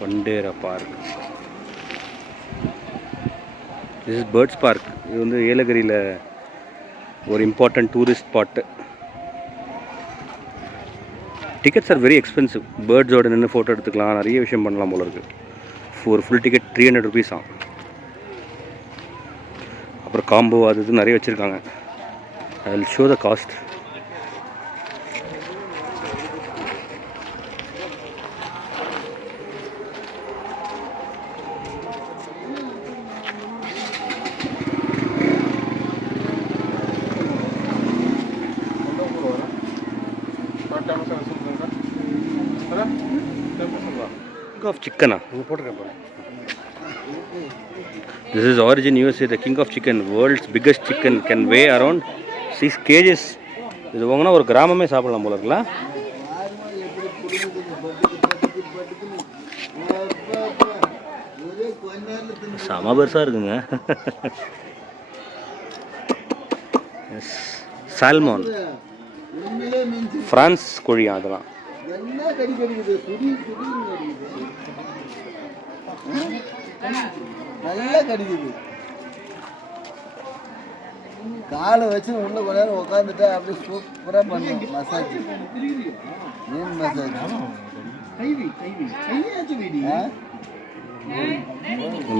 Pandera Park. This is Birds Park. இது வந்து ஏலகிரியில் ஒரு important tourist spot. Tickets are very expensive. பேர்ட்ஸோடு நின்று ஃபோட்டோ எடுத்துக்கலாம், நிறைய விஷயம் பண்ணலாம் போல இருக்குது. ஒரு ஃபுல் டிக்கெட் 300 rupees ஆகும். அப்புறம் காம்போ அது இது நிறைய வச்சுருக்காங்க. I will show the cost. King of chicken. This is origin USA. The king of chicken, world's biggest chicken, can weigh around 6 kgs. இது வாங்கினா ஒரு கிராமமே சாப்பிடலாம் போல இருக்குல்ல. செம பெருசாக இருக்குங்க. சால்மோன், பிரான்ஸ் கோழியா அதெல்லாம். நல்லா கடிக்குது. காலை வச்சு உள்ள கொஞ்ச நேரம் உட்காந்துட்டா அப்படியே சூப்பராக பண்ணும் மசாஜ். மீன் மசாஜ்.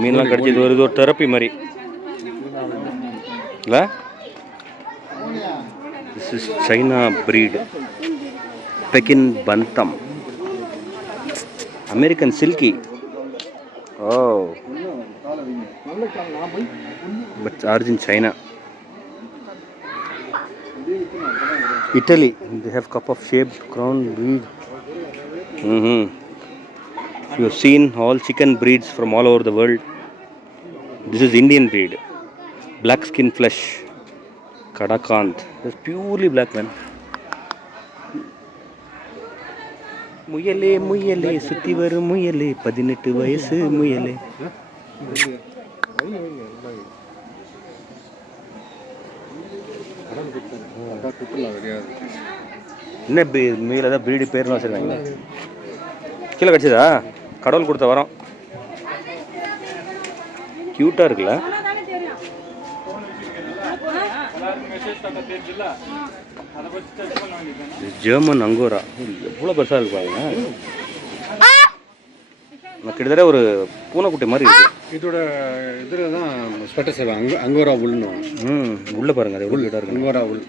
மீன்லாம் கடிச்சது வருது, ஒரு தெரப்பி மாதிரி இல்லை. This is China breed. பெக்கின் பந்தம், American silky. Oh, but origin China. Italy, they have cup of shaped crown breed. You have seen all chicken breeds from all over the world. This is Indian breed. Black skin flesh. Kadakant. This is purely black, man. முயலே முயலே சுத்தி வரும் முயலே 18 வயசு முயலே. என்ன முயல் ஏதாவது breed பேர்லாம் வச்சுருக்காங்க. கீழே கிடச்சிதா? கடவுள் கொடுத்த வரோம். க்யூட்டாக இருக்குல்ல. ஜெர்மன் அங்கோரா எவ்வளோ பெருசாக இருக்கு பாருங்க. கிட்டத்தட்ட ஒரு பூனைக்குட்டி மாதிரி இருக்கு. இதோட இதில் தான் ஸ்வெட்டர் செய்வாங்க. அங்கோரா உள்னு. உள்ளே பாருங்க, அது எவ்வளோ கிட்ட இருக்கு. அங்கோரா உள்.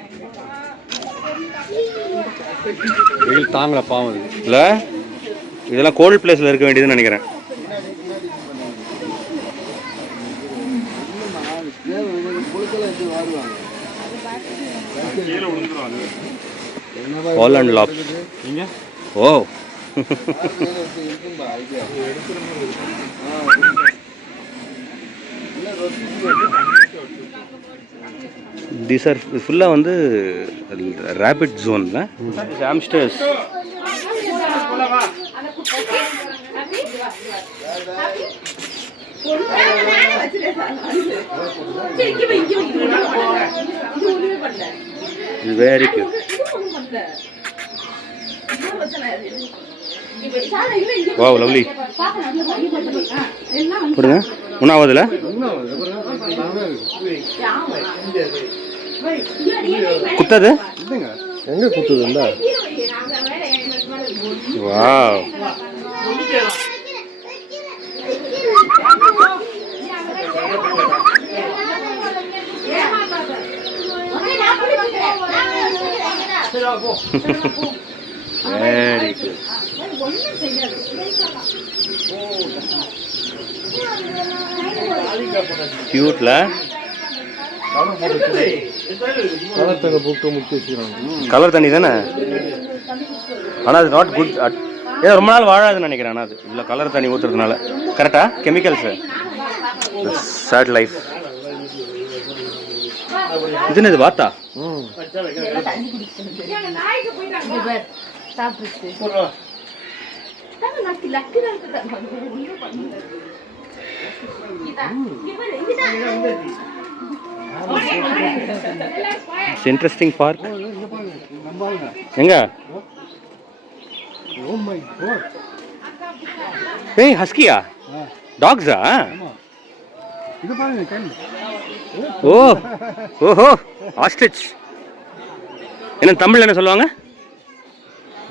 வெயில் தாங்கலை பாவம் இல்லை. இதெல்லாம் கோல்ட் பிளேஸில் இருக்க வேண்டியதுன்னு நினைக்கிறேன். Holland lobster. Oh. These are full வந்து rabbit zone. Hamsters. Very cute. Wow, lovely. போடுங்க. ஒன்றாவதுல குத்தது எங்கே குத்துதுண்டா? Wow. Very good. Cute la. Colour தண்ணி போட்டு முக்கி வச்சுக்கிறாங்க. கலர் தண்ணி தானே. ஆனால் அது நாட் குட். ஏதோ ரொம்ப நாள் வாழாதுன்னு நினைக்கிறேன். ஆனால் அது இவ்வளோ கலர் தண்ணி ஊற்றுறதுனால. கரெக்டா? கெமிக்கல்ஸு. Sad life. இது இது வாத்தா. It's interesting park. எங்க? Oh my god. ஏய் ஹஸ்கியா டாக்ஸா? இது பாருங்க கண். ஓ ஓஹோ ஆஸ்ட்ரிச். என்ன தமிழ்ல என்ன சொல்லுவாங்க?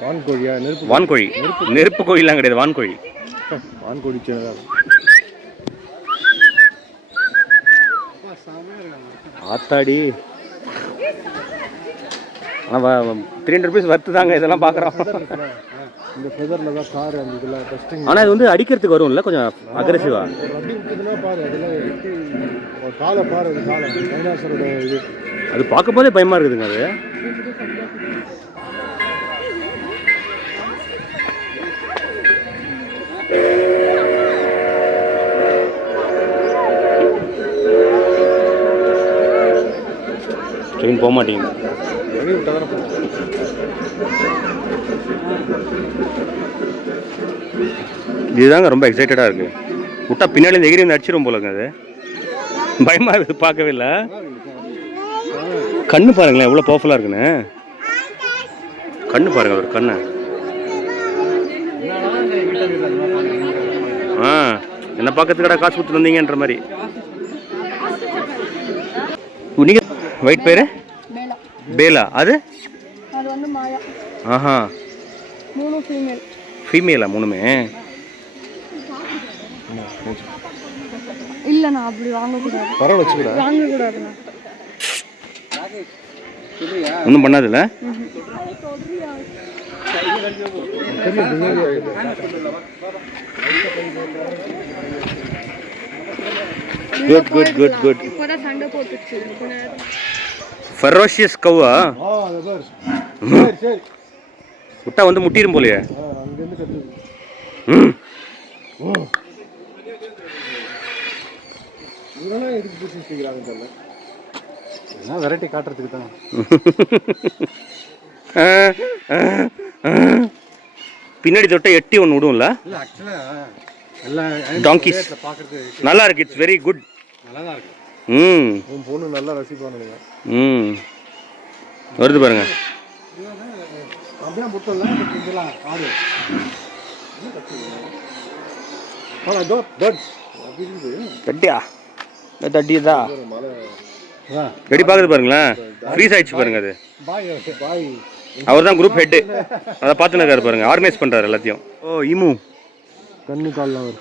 வான்கோழியா? நெருப்பு வான்கோழி. நெருப்பு கோழிலாம் கிடையாது, வான்கோழி. வான்கோழி சின்னதா. ஆத்தாடி. ஆனால் 300 rupees வர்த்து தாங்க இதெல்லாம் பார்க்குறோம். இந்த ஃபெதரில் தான் கார் அந்த இதெல்லாம் டெஸ்டிங். ஆனால் இது வந்து அடிக்கிறதுக்கு வரும்ல கொஞ்சம் அக்ரெசிவா. அப்படி இருக்குதுன்னா பாரு, அதெல்லாம் எப்படி ஒரு காலை பாரு, அது காலை டைனாசரோட இது. அது பார்க்கும் போதே பயமாக இருக்குதுங்க அது. ட்ரெயின் போக மாட்டேங்குது. இதுதாங்க ரொம்ப எக்ஸைட்டடாக இருக்குது. விட்டா பின்னாடி இந்த எகிரி வந்து அடிச்சிடும் போலங்க. அது பயமாக இருக்குது, பார்க்கவே இல்லை. கண்ணு பாருங்களேன் எவ்வளோ பவர்ஃபுல்லாக இருக்குன்னு. கண்ணு பாருங்க ஒரு கண்ணை. ஆ என்ன பார்க்கறதுக்கடா காசு கொடுத்து வந்தீங்கன்ற மாதிரி. நீங்கள் ஒயிட் பேர் பேலா. அது வந்து மாயா. ஆஹா, மூணு ஃபீமேல். ஃபீமேலா மூணுமே? இல்லைண்ணா அப்படி வாங்கக்கூடாது. பரவாயில்ல வச்சுக்கூடா, வாங்கக்கூடாதுண்ணா. ஒன்றும் பண்ணாதுல்ல. Good good good good. இப்போதான் சண்டை போட்டுச்சு. ஃபெரோஷியஸ் கவ்வா. சரி சரி விட்டா வந்து முட்டிடும் போலையே. அங்கேருந்து கற்றுது. இதெல்லாம் எதுக்கு பூச்சி வச்சுக்கிறாங்க தெரியல. இதெல்லாம் வெரைட்டி காட்டுறதுக்கு தான். பின்னாடி தொட்ட எட்டி ஒன்று விடும்ல. இல்லை ஆக்சுவலாக எல்லாம் டாங்கிஸ் பார்க்குறது நல்லா இருக்கு. It's very good. நல்லா தான் இருக்கு. உன் பொண்ணு நல்லா ரசிப்பானுங்க. வருது பாருங்க. அப்படியே மட்டும் இல்லை, இதெல்லாம் ஆடு தட்டியா தட்டியதா எப்படி பார்க்குது பாருங்களேன். ஃப்ரீஸ் ஆயிடுச்சு பாருங்க. அது பாய் அவர் தான் குரூப் ஹெட்டு. அதை பார்த்துன்னு இருக்காரு பாருங்க, ஆர்கனைஸ் பண்ணுறாரு எல்லாத்தையும். ஓ இமு கண்ணு காலில் அவர்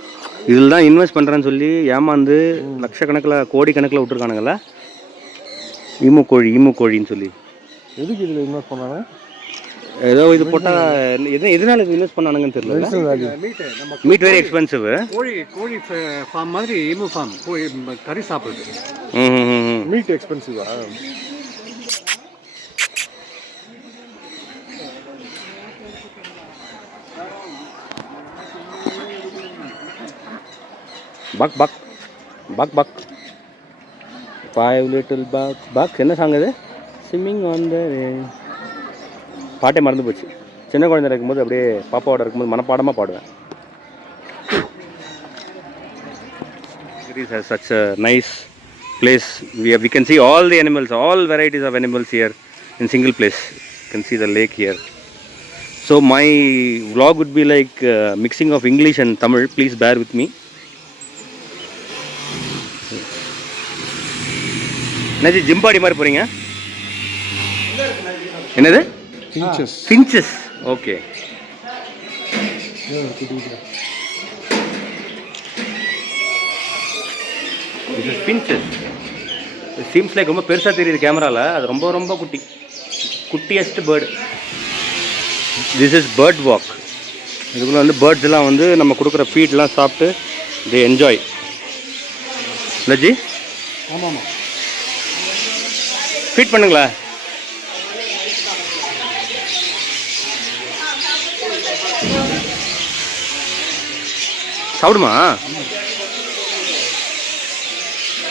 இதில் தான் இன்வெஸ்ட் பண்ணுறேன்னு சொல்லி ஏமாந்து லட்சக்கணக்கில் கோடி கணக்கில் விட்டுருக்கானுங்கள. ஈமு கோழின்னு சொல்லி. எதுக்கு இதில் இன்வெஸ்ட் பண்ணாங்க? ஏதோ இது போட்டால் எதனால இது இன்வெஸ்ட் பண்ணானுங்கன்னு தெரியல. Meat very expensive. கோழி ஃபார்ம் மாதிரி ஈமு ஃபார்ம் கோழி கறி சாப்பிடுது. மீட் எக்ஸ்பென்சிவா? Buck buck buck buck 5 little bucks buck. என்ன சாங் அது? ஸ்விம்மிங் ஆன் த பாட்டே மறந்து போச்சு. சின்ன குழந்தை இருக்கும்போது அப்படியே பாப்பாவோட இருக்கும்போது மனப்பாடமாக பாடுவேன். It is such a nice place. We can see all the animals, all varieties of animals here in single place. You can see the lake here. So my vlog would be like mixing of English and Tamil. Please bear with me. என்னது ஜிம்பாடி மாதிரி போறீங்க? என்னது? Finches. Okay. இது finches. Seems like ரொம்ப பெருசாக தெரியுது கேமராவில். அது ரொம்ப ரொம்ப குட்டியஸ்ட் bird. This is bird walk. இதுக்குள்ளே வந்து பேர்ட்ஸ் எல்லாம் வந்து நம்ம கொடுக்குற ஃபீட்லாம் சாப்பிட்டு தே என்ஜாய். லஜி ஆமாம் ஃபீட் பண்ணுங்களா? சாப்பிடுமா?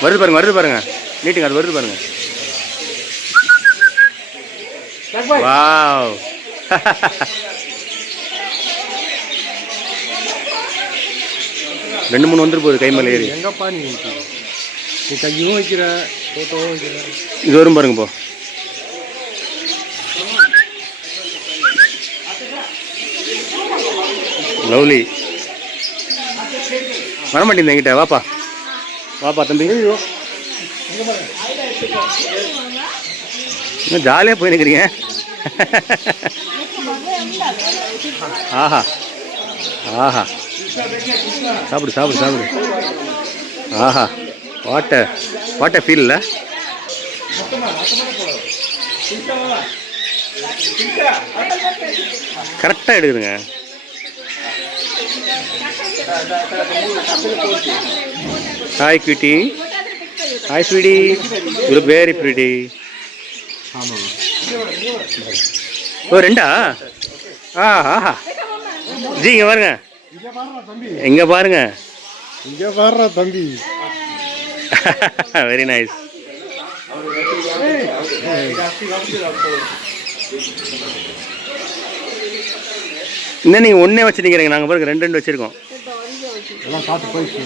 வருது பாருங்க நீட்டுங்க. அது வருது பாருங்க. வாவ். ரெண்டு மூணு வந்துட்டு போகுது கை மேலே ஏறி. எங்கப்பா நீ கையும் வைக்கிற ஃபோட்டோவும் வைக்கிற. இது வரும் பாருங்க இப்போ. லவ்லி. வரமாட்டேன் என்கிட்ட. வாப்பா வாப்பா தம்பி. இன்னும் ஜாலியாக போயிருக்கிறீங்க. ஆஹா ஆஹா, சாப்பிடு சாப்பிடு சாப்பிடு. ஆஹா, வாட்ட ஃபீல் இல்லை. கரெக்டாக எடுக்குதுங்க. ஹாய் குட்டி. Hi sweetie, you look very pretty. Oh ரெண்டா? ஆஹா ஜி இங்கே பாருங்க, இங்கே பாருங்க, இங்கே பாடுறா தம்பி. Very nice. இன்னும் நீங்கள் ஒன்றே வச்சுருக்கிறீங்க, நாங்கள் பாருங்க ரெண்டு ரெண்டு வச்சுருக்கோம். எல்லாம் பார்த்து போயிடுச்சு.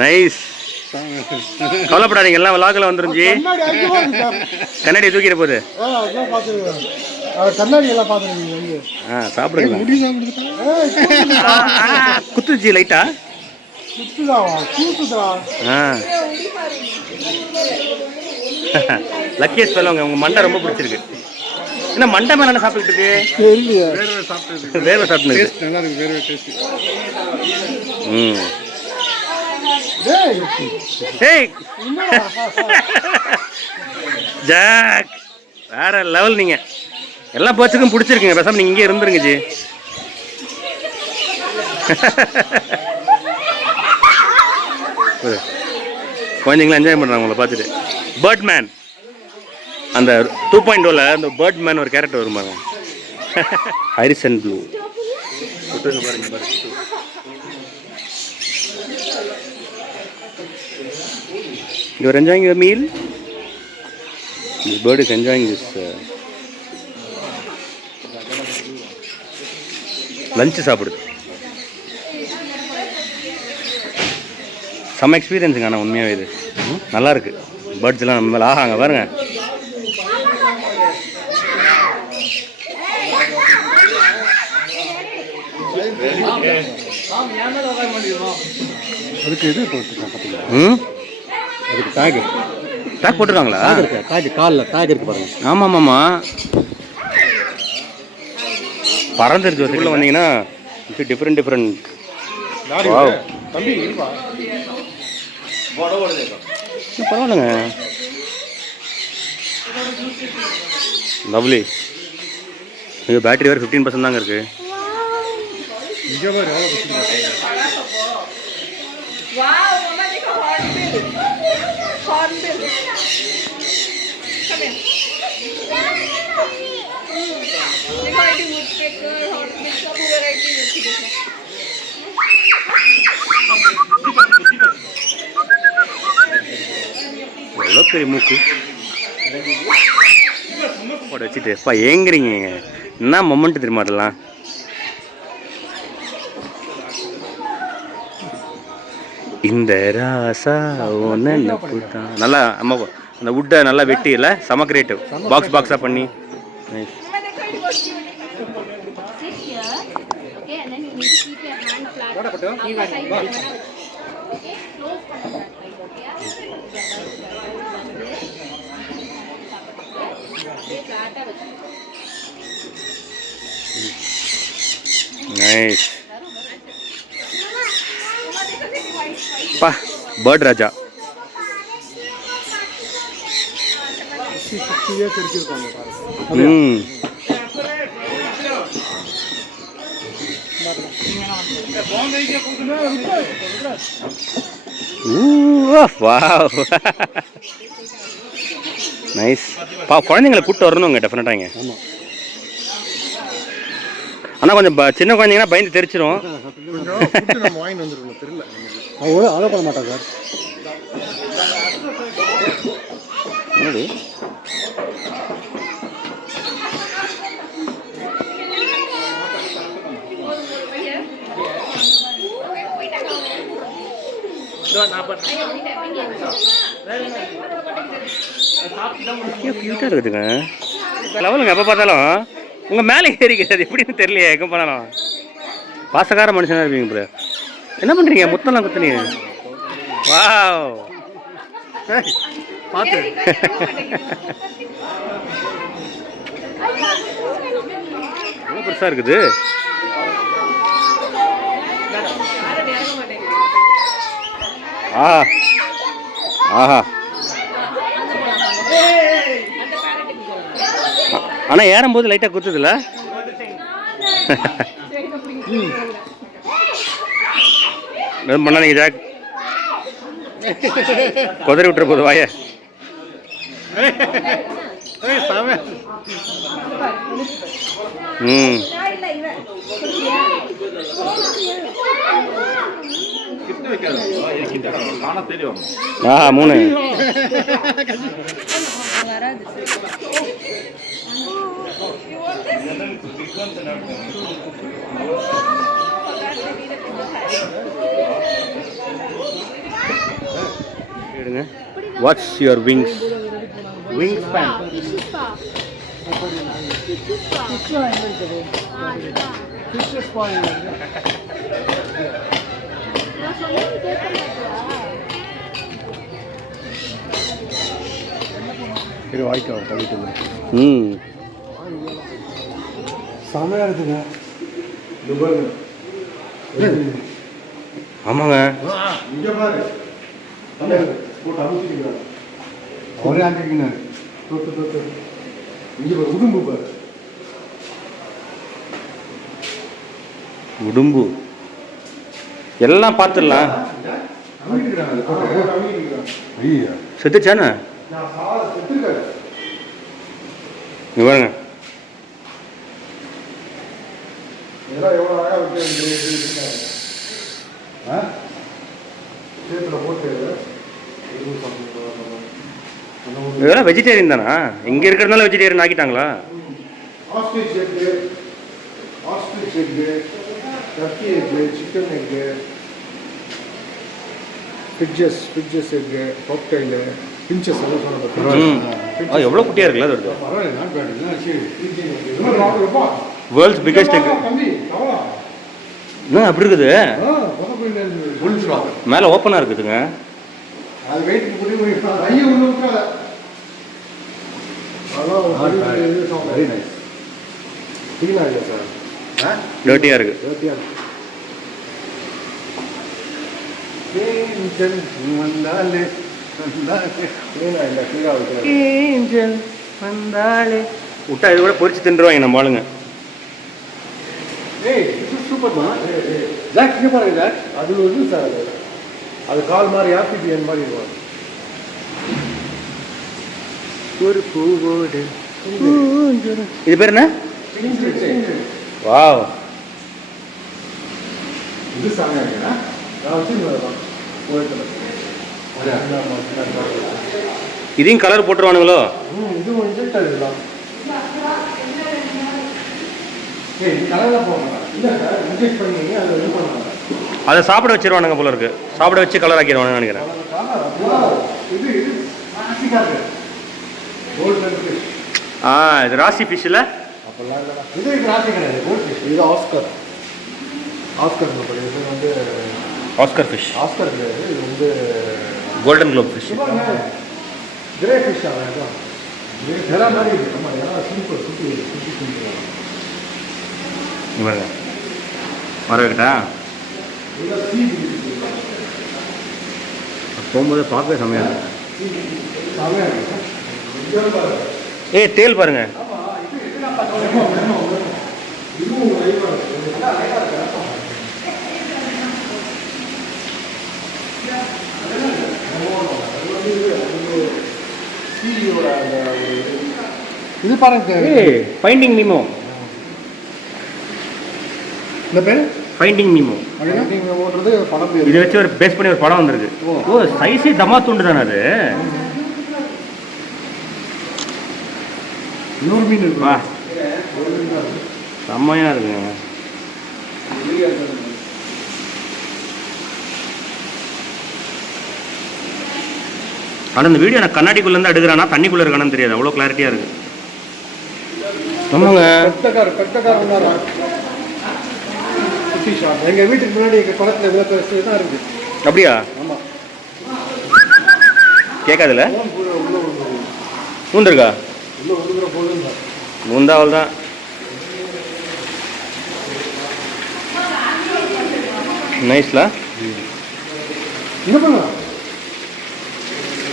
நைஸ். கவலைப்படாதீங்க, எல்லாம் விளாக்கில் வந்துருந்துச்சு. கண்ணாடி தூக்கிட போகுது. கண்ணாடி எல்லாம் பார்த்துருக்கீங்க. சாப்பிடுங்க. குத்துச்சு லைட்டா. லக்கியஸ்ட் ஃபெல்லோங்க, உங்க மண்டை ரொம்ப பிடிச்சிருக்கு. என்ன மண்டை மேல என்ன சாப்பிட்டு இருக்கு? வேர்வை சாப்பிட்டு நல்லா இருக்கு, வேர்வை டேஸ்ட். ஏய் ஜாக், வேற லெவல். நீங்க எல்லா பேர்ட்ஸுக்கும் பிடிச்சிருக்குங்க, பேசாம நீங்க இங்கே இருந்துருங்க ஜி. குழந்தைங்களாம் என்ஜாய் பண்ணுறாங்க உங்களை பார்த்துட்டு. பேர்ட் மேன், அந்த 2.0ல அந்த பேர்ட் மேன் ஒரு கேரக்டர் வருமாங்க. Iris and blue. பாருங்க பாருங்க. You are enjoying your meal? This bird is enjoying this lunch சாப்பிடுது. செம்ம எக்ஸ்பீரியன்ஸுங்க. ஆனால் உண்மையாகவே இது நல்லா இருக்கு. பேர்ட்ஸ் எல்லாம் நம்ம மேலே. ஆஹாங்க பாருங்க. அதுக்கு இது போட்டுருக்காங்க பார்த்தீங்களா? அதுக்கு டேக் போட்டுருக்காங்களா? டேக் காலில் டேக் இருக்கு பாருங்க. ஆமாம் ஆமாம், பறந்துருச்சு. வசதியில் வந்தீங்கன்னா டிஃப்ரெண்ட் தம்பி பரவாயில்லைங்க. லவ்லி. ஐயோ பேட்டரி வேறு 15% தாங்க இருக்குது. இங்கே பாரு எவ்வளோ எவ்வளோ பெரிய மூக்கு போட வச்சுட்டு அப்பா ஏங்குறீங்க. என்ன மொமெண்ட் தெரியுமா அதெல்லாம்? இந்த ராசா ஒன்று நல்லா அம்மா அந்த வுட்டை நல்லா வெட்டி இல்லை, செம கிரியேட்டிவ். பாக்ஸாக பண்ணி. நைஸ். பா பேர்ட் ராஜா. நைஸ். குழந்தைங்களை கூப்பிட்டு வரணுங்க டெஃபினட்டாக இங்கே. ஆனால் கொஞ்சம் சின்ன குழந்தைங்கன்னா பயந்து தெரிச்சிடும். வாங்கி வந்துருக்கோம் தெரியல, அவங்க அலோ பண்ண மாட்டாங்க சார். க்யூட்டாக இருக்குதுங்க. லெவலுங்க எப்போ பார்த்தாலும் உங்கள் மேலே ஏறிக்கிறது எப்படின்னு தெரியலையே எங்கே போனாலும். பாசக்கார மனுஷனாக இருப்பீங்க ப்ரோ. என்ன பண்ணுறீங்க? முத்தம்லாம் குத்துனீங்க. வாவ் பார்த்து எவ்வளோ பெருசாக இருக்குது. ஆஹா ஆஹா. ஆனால் ஏறும்போது லைட்டாக குத்துதுல்ல. எதுவும் பண்ணாதீங்க ஜாக், குதறி விட்டுற போது வாய. ம் ஆஹா 3 எடுங்க. What's your wings? Wing span. சரி வாய்க்கால் தள்ளிட்டு ம் செமையாக இருக்குங்க. ஆமாங்க. இங்கே பாரு போட்டு அமுத்திட்டீங்களா? ஒரே ஆண்டிங்கண்ணா தொட்டு இங்கே பாரு உடும்பு பாரு. உடும்பு எல்லாம் பார்த்துடலாம். செத்துச்சானே இங்க பாருங்க. இதெல்லாம் வெஜிடேரியன் தானா? இங்கே இருக்கிறதுனால வெஜிடேரியன் ஆக்கிட்டாங்களா? டர்க்கி எக்கு, சிக்கன் எக்கு, ஃபிட்ஜஸ் எக்கு, காக்டைலு, பிஞ்சஸ் எல்லாம் சொன்ன எவ்வளோ குட்டியாக இருக்குல்ல அது. பரவாயில்ல, not bad. World's biggest egg. என்ன அப்படி இருக்குது? மேலே ஓப்பனாக இருக்குதுங்க. அது வெயிட் ஐயோ உள்ள விட்டாத. Very nice. க்ளீனாக இல்லை சார். டர்ட்டியாக இருக்கு. விட்டா இது கூட பொரிச்சு தின்றுவாங்க நம்ம ஆளுங்க. அது வந்து சார் அது கால் மாதிரி ஆப்பிபியன் மாதிரி இருக்கும். ஒரு பூவோடு இது பேர் என்ன? வாவ் இது சாமியா இதையும் கலர் போட்டுருவானுங்களோ? இது இன்ஜெக்ட் ஆகிடலாம். கலரில் போகணும். இல்லை சார் இன்ஜெக்ட் பண்ணி அதை இது பண்ணுவாங்க. அதை சாப்பிட வச்சிருவானுங்க போல இருக்கு. சாப்பிட வச்சு கலர் ஆக்கிடுவானுங்க நினைக்கிறேன். இது கோல்டன் ஃபிஷ். இது ராசி ஃபிஷ்ஷில் அப்போல்லாம் இது ராசி கிடையாது. Gold fish. இது ஆஸ்கர். ஆஸ்கர் இது வந்து ஆஸ்கர் ஃபிஷ். ஆஸ்கர் கிடையாது. இது வந்து golden globe fish. Grey fish ஆகும். எல்லா மாதிரி இருக்குது. நம்ம எல்லாம் சிம்பிள் சுற்றி சிம்பிள். இவங்க வர வைக்கட்டா? போகும்போது பார்க்கவே செம்மையாக இருக்கு. ஏய் தேல் பாருங்க. இது பாருங்க. Finding Nemo. இந்த பேர் ஃபைண்டிங் நீமோ. ஓடுறது படம் பேர். இதை வச்சு ஒரு பேஸ் பண்ணி ஒரு படம் வந்திருக்கு. ஓ சைஸே தமா துண்டு தானே அது. 100 மீன் இருக்குமா? செம்மையாக இருக்குங்க. ஆனால் இந்த வீடியோ நான் கண்ணாடிக்குள்ளேருந்து எடுக்கிறானா தண்ணிக்குள்ளே இருக்கானு தெரியாது, அவ்வளோ கிளாரிட்டியாக இருக்குது. ஆமாங்க, பெத்த கார் உள்ளாரா எங்கள் வீட்டுக்கு முன்னாடி எங்கள் குளத்தில் இவ்வளோ பெருசு தான் இருக்குது. அப்படியா? ஆமாம். கேட்காதுல்ல? மூந்துருக்கா? மூந்தாவல் தான். நைஸ்ல.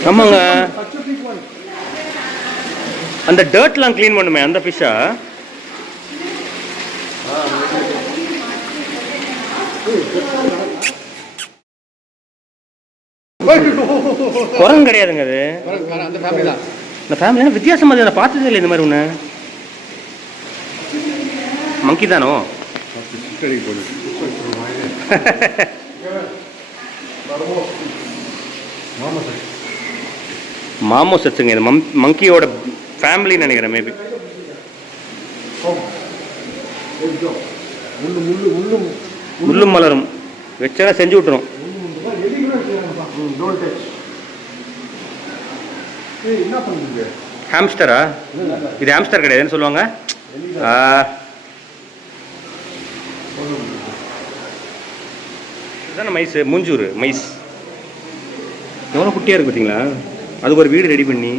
ஆமாங்க, அந்த டர்ட்லாம் க்ளீன் பண்ணுமே அந்த ஃபிஷ்ஷா? குரங்கு கிடையாதுங்க அது. அந்த ஃபேமிலி தான். இந்த ஃபேமிலி வித்தியாசமாக அதை பார்த்ததே இல்லை இந்த மாதிரி ஒன்று. மங்கி தானோ? மாமோ சச்சுங்க, இது மங்கியோட ஃபேமிலின்னு நினைக்கிறேன் மேபி. முள்ளும் மலரும் வச்சா செஞ்சு விட்டுரும். ஹாம்ஸ்டரா? இது ஹாம்ஸ்டர் கிடையாதுன்னு சொல்லுவாங்க. இதுதானே மைஸ், மூஞ்சூர் மைஸ். எவ்வளோ குட்டியாக இருக்குது பார்த்தீங்களா? அதுக்கு ஒரு வீடு ரெடி பண்ணி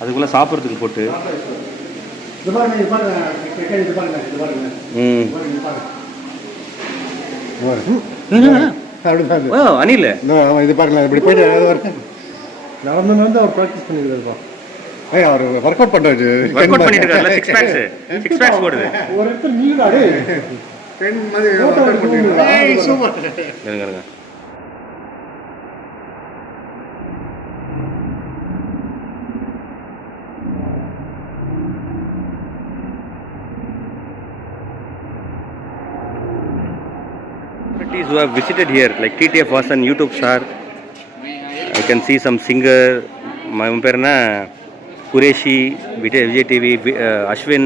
அதுக்குள்ளே சாப்பிட்றதுக்கு போட்டு. ஓ அனில், இது பாருங்களேன், இப்படி போயிட்டு நடந்து வந்து அவர் ப்ராக்டிஸ் பண்ணிருக்காருப்பா. அவர் ஒர்க் அவுட் பண்ணுறாரு, ஒர்க் அவுட் பண்ணிட்டு இருக்காருல்ல. சிக்ஸ் பேக்ஸ் போடுது. ஒரு இடத்துல நீடாடு பெண் மாதிரி சூப்பர். இருங்க. Who have visited here, like TTF Vasan, YouTube star. I can see some singer. My perna Qureshi, Vijay TV, Ashwin.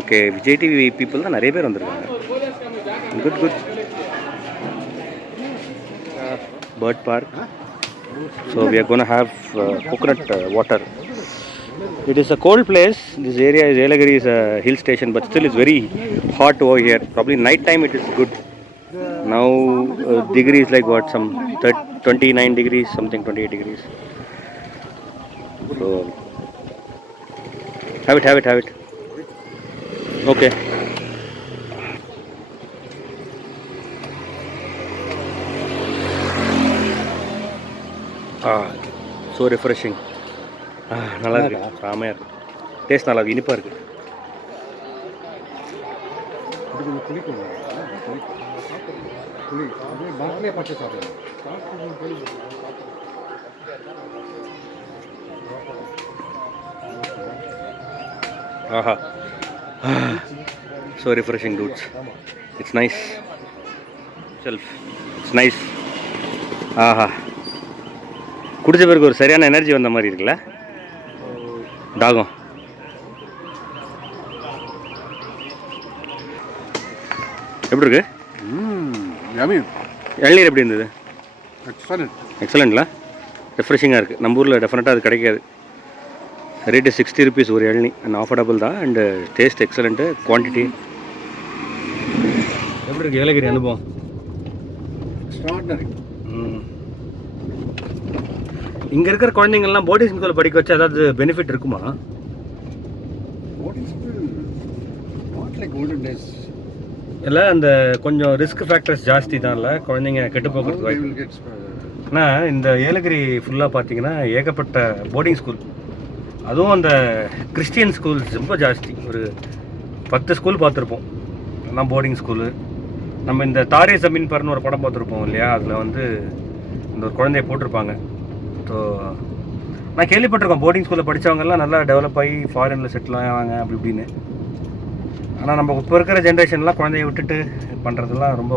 Okay, Vijay TV people தான் நிறைய பேர் வந்திருக்காங்க. Good. Bird park. So we are going to have coconut water. It is a cold place. This area is Yelagiri is a hill station, but still it's very hot over here. Probably night time it is good. Now degrees like what, some 29 degrees, something 28 degrees. So have it. Okay. So refreshing. நல்லா இருக்கு, செமையாக இருக்கு. Taste நல்லா இருக்கு, இனிப்பாக இருக்கு. ஆஹா, so refreshing dudes. It's nice. It's nice. ஆஹா, குடிச்ச பிறகு ஒரு சரியான எனர்ஜி வந்த மாதிரி இருக்குல்ல. தாகம். எப்படி இருக்கு? இளநீர் எப்படி இருந்தது? எக்ஸலண்ட்ல, ரெஃப்ரெஷிங்காக இருக்குது. நம்ம ஊரில் டெஃபினட்டாக அது கிடைக்காது. ரேட்டு 60 rupees ஒரு இளநீ, அண்ட் ஆஃபர்டபுள் தான், அண்டு டேஸ்ட் எக்ஸலண்ட்டு, குவான்டிட்டி. எப்படி இருக்குது ஏலகிரி அனுபவம்? இங்கே இருக்கிற குழந்தைங்கள்லாம் போர்டிங் ஸ்கூலில் படிக்க வச்சு ஏதாவது பெனிஃபிட் இருக்குமா? இல்லை, அந்த கொஞ்சம் ரிஸ்க் ஃபேக்டர்ஸ் ஜாஸ்தி தான் இல்லை, குழந்தைங்க கெட்டு போகிறதுக்கு வாய்ப்பு. ஆனால் இந்த ஏலகிரி ஃபுல்லாக பார்த்தீங்கன்னா ஏகப்பட்ட போர்டிங் ஸ்கூல், அதுவும் அந்த கிறிஸ்டியன் ஸ்கூல்ஸ் ரொம்ப ஜாஸ்தி. ஒரு 10 ஸ்கூல் பார்த்துருப்போம், எல்லாம் போர்டிங் ஸ்கூலு. நம்ம இந்த தாரே ஜமீன் பர்னு ஒரு படம் பார்த்துருப்போம் இல்லையா, அதில் வந்து இந்த ஒரு குழந்தைய போட்டிருப்பாங்க. ஸோ நான் கேள்விப்பட்டிருக்கோம், போர்டிங் ஸ்கூலில் படித்தவங்கெல்லாம் நல்லா டெவலப் ஆகி ஃபாரினில் செட்டில் ஆவாங்க அப்படி இப்படின்னு. ஆனால் நம்ம இப்போ இருக்கிற ஜென்ரேஷன்லாம் குழந்தைய விட்டுட்டு பண்ணுறதுலாம் ரொம்ப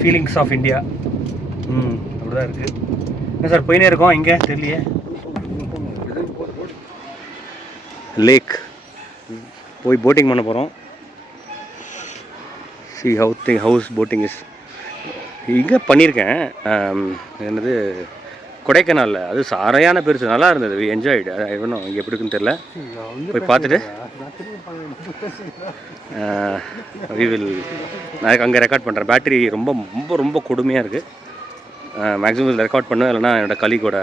ஃபீலிங்ஸ் ஆஃப் இந்தியா. அப்படிதான் இருக்குது. என்ன சார் போயினே இருக்கோம், இங்கே தெரியலையே. லேக் போய் போட்டிங் பண்ண போகிறோம். C house boating is. இங்கே பண்ணியிருக்கேன், என்னது கொடைக்கானலில் அது சாரையான பெருசு, நல்லா இருந்தது. என்ஜாய்டு. இன்னும் இங்கே எப்படி இருக்குன்னு தெரில, போய் பார்த்துட்டு வி வில். நான் அங்கே ரெக்கார்ட் பண்ணுறேன். பேட்டரி ரொம்ப ரொம்ப ரொம்ப கொடுமையாக இருக்குது. மேக்ஸிமம் ரெக்கார்ட் பண்ணேன், இல்லைனா என்னோடய கலீகோட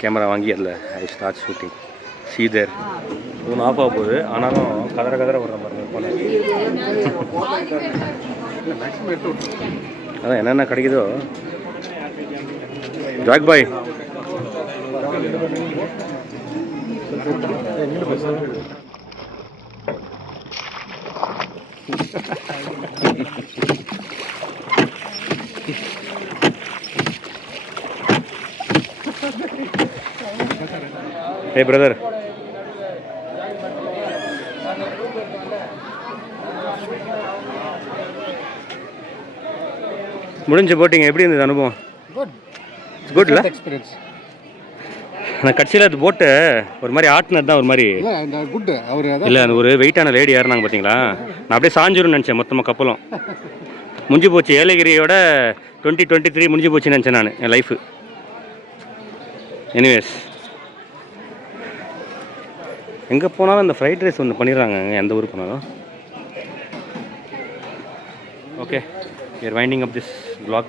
கேமரா வாங்கி அதில் ஐ ஸ்டார்ட் ஷூட்டிங். சீதர் ஒன்று ஆஃப் ஆக போகுது, ஆனாலும் கதற வர்ற மாதிரி அதான் என்னென்ன கிடைக்குதோ. ஜாக் பாய் hey brother. முடிஞ்சு போட்டிங்க, எப்படி இருந்தது அனுபவம்? குட் இல்லை எக்ஸ்பீரியன்ஸ். நான் கட்சியில் அது போட்டு ஒரு மாதிரி ஆட்டினது தான் ஒரு மாதிரி குட். அவர் இல்லை, அந்த ஒரு வெயிட்டான லேடி ஏறினாங்க பார்த்தீங்களா, நான் அப்படியே சாஞ்சிரும்னு நினச்சேன். மொத்தமாக கப்பலும் முடிஞ்சு போச்சு. ஏலகிரியோட 2023 முடிஞ்சு போச்சுன்னு நினச்சேன் நான் என் லைஃபு. எனிவேஸ், எங்கே போனாலும் அந்த ஃப்ரைட் ரைஸ் ஒன்று பண்ணிடுறாங்க, எந்த ஊருக்கு போனாலும். Okay, we are winding up this vlog.